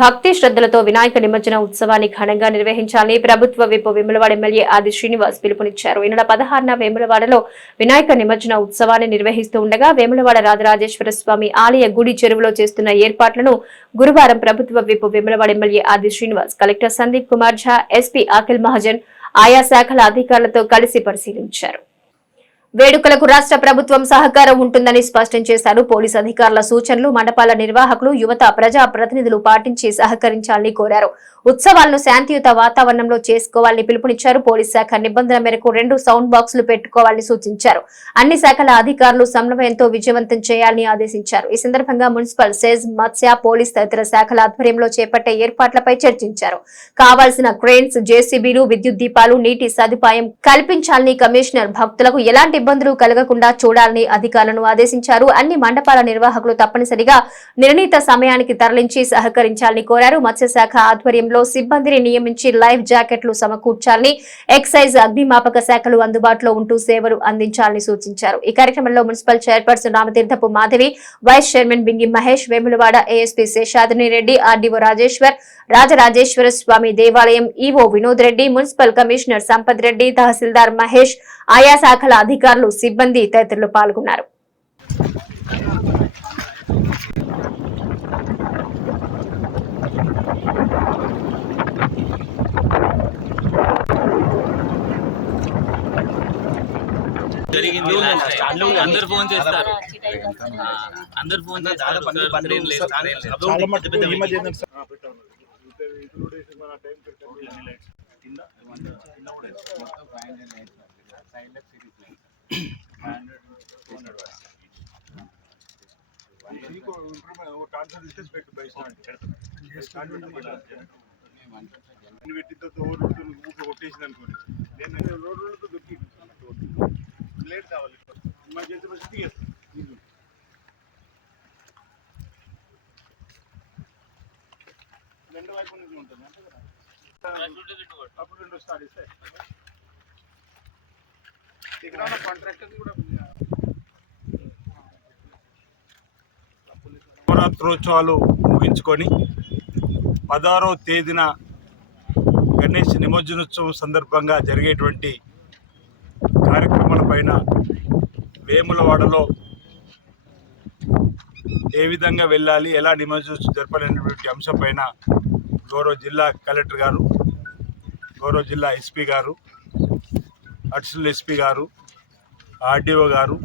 భక్తి శ్రద్ధలతో వినాయక నిమజ్జన ఉత్సవాన్ని ఘనంగా నిర్వహించాలని ప్రభుత్వ విప్ వేములవాడ ఎమ్మెల్యే ఆది శ్రీనివాస్ పిలుపునిచ్చారు. ఈ నెల పదహారున వేములవాడలో వినాయక నిమజ్జన ఉత్సవాన్ని నిర్వహిస్తూ ఉండగా వేములవాడ రాజరాజేశ్వర స్వామి ఆలయ గుడి చెరువులో చేస్తున్న ఏర్పాట్లను గురువారం ప్రభుత్వ whip Vemulawada MLA Aadi Srinivas collector Sandeep Kumar Jha SP Akhil Mahajan ఆయా శాఖల అధికారులతో కలిసి పరిశీలించారు. వేడుకలకు రాష్ట్ర ప్రభుత్వం సహకారం ఉంటుందని స్పష్టం చేశారు. పోలీస్ అధికారుల సూచనలు మండపాల నిర్వాహకులు యువత ప్రజా ప్రతినిధులు పాటించి సహకరించాలని కోరారు. ఉత్సవాలను శాంతియుత వాతావరణంలో చేసుకోవాలని పిలుపునిచ్చారు. పోలీస్ శాఖ నిబంధన మేరకు రెండు సౌండ్ బాక్సులు పెట్టుకోవాలని సూచించారు. అన్ని శాఖల అధికారులు సమన్వయంతో విజయవంతం చేయాలని ఆదేశించారు. ఈ సందర్భంగా మున్సిపల్ సేజ్ మత్స్య పోలీస్ తదితర శాఖల ఆధ్వర్యంలో చేపట్టే ఏర్పాట్లపై చర్చించారు. కావాల్సిన క్రేన్స్ జేసీబీలు విద్యుత్ దీపాలు నీటి సదుపాయం కల్పించాలని కమిషనర్ భక్తులకు ఎలాంటి ఇబ్బందులు కలగకుండా చూడాలని అధికారులను ఆదేశించారు. అన్ని మండపాల నిర్వాహకులు తప్పనిసరిగా నిర్ణీత సమయానికి తరలించి సహకరించాలని కోరారు. మత్స్యశాఖ ఆధ్వర్యంలో సిబ్బందిని నియమించి లైఫ్ జాకెట్లు సమకూర్చాలని ఎక్సైజ్ అగ్నిమాపక శాఖలు అందుబాటులో ఉంటూ సేవలు అందించాలని సూచించారు. ఈ కార్యక్రమంలో municipal chairperson Ramatheerthapu Madhavi vice chairman Bingi Mahesh Vemulawada ASP Seshadri Reddy RDO Rajeshwar Rajarajeshwara Swamy దేవాలయం EO Vinod Reddy municipal commissioner Sampath Reddy తహసీల్దార్ మహేష్ ఆయా శాఖల అధికారులు సిబ్బంది తదితరులు పాల్గొన్నారు. జరిగింది. అందరు ఫోన్ చేస్తారు. అందరు ఫోన్ చేస్తారు. ఎందుకు సార్? కొట్టేసింది అనుకోండి నేను రోడ్ రోడ్తో దొరికి లేట్ కావాలి మా చేతి వచ్చి రెండు వైపు నుంచి ఉంటుంది అంతే కదా అప్పుడు రెండు స్టార్ట్ ఇస్తాయి నవరాత్రోత్సవాలు ముగించుకొని పదహారవ తేదీన గణేష్ నిమజ్జనోత్సవం సందర్భంగా జరిగేటువంటి కార్యక్రమాలపైన వేములవాడలో ఏ విధంగా వెళ్ళాలి ఎలా నిమజ్జనోత్సవం జరపాలనేటువంటి అంశంపైన గౌరవ జిల్లా కలెక్టర్ గారు గౌరవ జిల్లా ఎస్పీ గారు అడిషనల్ ఎస్పీ గారు ఆర్డీఓ గారు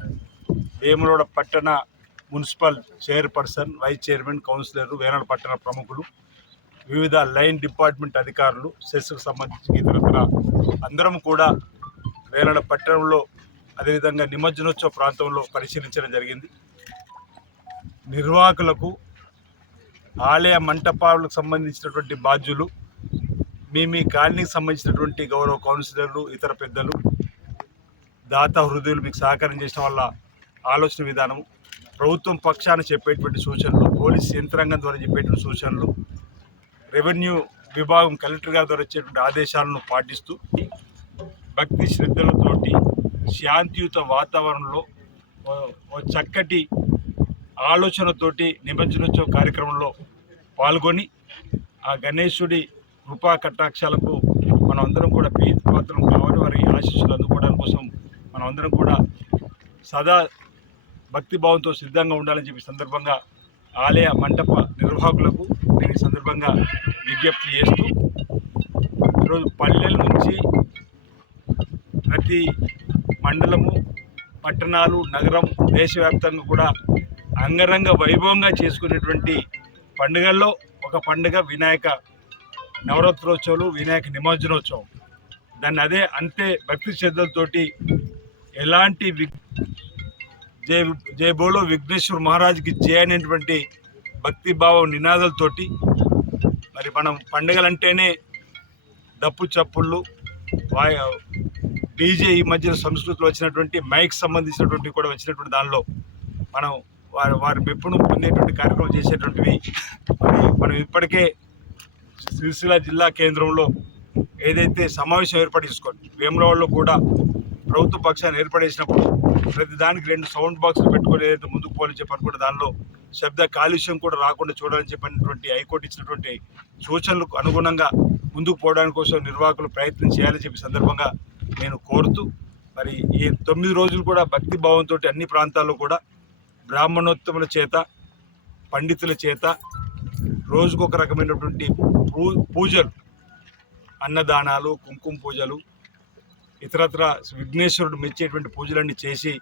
వేములవాడ పట్టణ municipal chairperson vice chairman councillor Venadu పట్టణ ప్రముఖులు వివిధ లైన్ డిపార్ట్మెంట్ అధికారులు సెస్కు సంబంధించి ఇతరత్ర అందరం కూడా వేనాడ పట్టణంలో అదేవిధంగా నిమజ్జనోత్సవ ప్రాంతంలో పరిశీలించడం జరిగింది. నిర్వాహకులకు ఆలయ మంటపాలకు సంబంధించినటువంటి బాధ్యులు మీ మీ కాలనీకి సంబంధించినటువంటి గౌరవ కౌన్సిలర్లు ఇతర పెద్దలు దాత హృదయులు మీకు సహకారం చేసిన వాళ్ళ ఆలోచన విధానం ప్రభుత్వం పక్షాన చెప్పేటువంటి సూచనలు పోలీస్ యంత్రాంగం ద్వారా చెప్పేటువంటి సూచనలు రెవెన్యూ విభాగం కలెక్టర్ గారి ద్వారా వచ్చేటువంటి ఆదేశాలను పాటిస్తూ భక్తి శ్రద్ధలతోటి శాంతియుత వాతావరణంలో చక్కటి ఆలోచనతోటి నిమజ్జనోత్సవ కార్యక్రమంలో పాల్గొని ఆ గణేశుడి కృపా కటాక్షాలకు మనం అందరం కూడా ప్రీతి పాత్రం కావాలి. వారి ఆశీస్సులు అందుకోవడం కోసం మనం అందరం కూడా సదా భక్తిభావంతో సిద్ధంగా ఉండాలని చెప్పి సందర్భంగా ఆలయ మంటప నిర్వాహకులకు నేను ఈ సందర్భంగా విజ్ఞప్తి చేస్తూ ఈరోజు పల్లెల నుంచి ప్రతి మండలము పట్టణాలు నగరం దేశవ్యాప్తంగా కూడా అంగరంగ వైభవంగా చేసుకునేటువంటి పండుగల్లో ఒక పండుగ వినాయక నవరాత్రోత్సవాలు వినాయక నిమజ్జనోత్సవం. దాన్ని అదే అంతే భక్తి శ్రద్ధలతోటి ఎలాంటి విగ్ జై జై బోలో విఘ్నేశ్వర్ మహారాజ్కి అనేటువంటి భక్తిభావం నినాదాలతోటి మరి మనం పండుగలంటేనే దప్పు చప్పుళ్ళు డీజే ఈ మధ్యన సంస్కృతిలో వచ్చినటువంటి మైక్ సంబంధించినటువంటి కూడా వచ్చినటువంటి దానిలో మనం వారి వారి మెప్పును పొందేటువంటి కార్యక్రమం చేసేటువంటివి. మనం ఇప్పటికే సిరిసిల్ల జిల్లా కేంద్రంలో ఏదైతే సమావేశం ఏర్పాటు చేసుకోండి వేములవాడలో కూడా ప్రభుత్వ పక్షాన్ని ఏర్పడేసినప్పుడు ప్రతి దానికి రెండు సౌండ్ బాక్సులు పెట్టుకొని ఏదైతే ముందుకు పోలని చెప్పి దానిలో శబ్ద కాలుష్యం కూడా రాకుండా చూడాలని చెప్పినటువంటి హైకోర్టు ఇచ్చినటువంటి సూచనలకు అనుగుణంగా ముందుకు పోవడానికి కోసం నిర్వాహకులు ప్రయత్నం చేయాలని చెప్పి సందర్భంగా నేను కోరుతూ మరి ఈ తొమ్మిది రోజులు కూడా భక్తి భావంతో అన్ని ప్రాంతాల్లో కూడా బ్రాహ్మణోత్తముల చేత పండితుల చేత రోజుకు ఒక రకమైనటువంటి పూ పూజలు. అన్నదానాలు కుంకుమ పూజలు ఇతరత్ర విఘ్నేశ్వరుడు మెచ్చేటువంటి పూజలన్నీ చేసి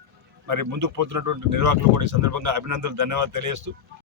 మరి ముందుకు పోతున్నటువంటి నిర్వాహకులు కూడా ఈ సందర్భంగా అభినందనలు ధన్యవాదాలు తెలియజేస్తూ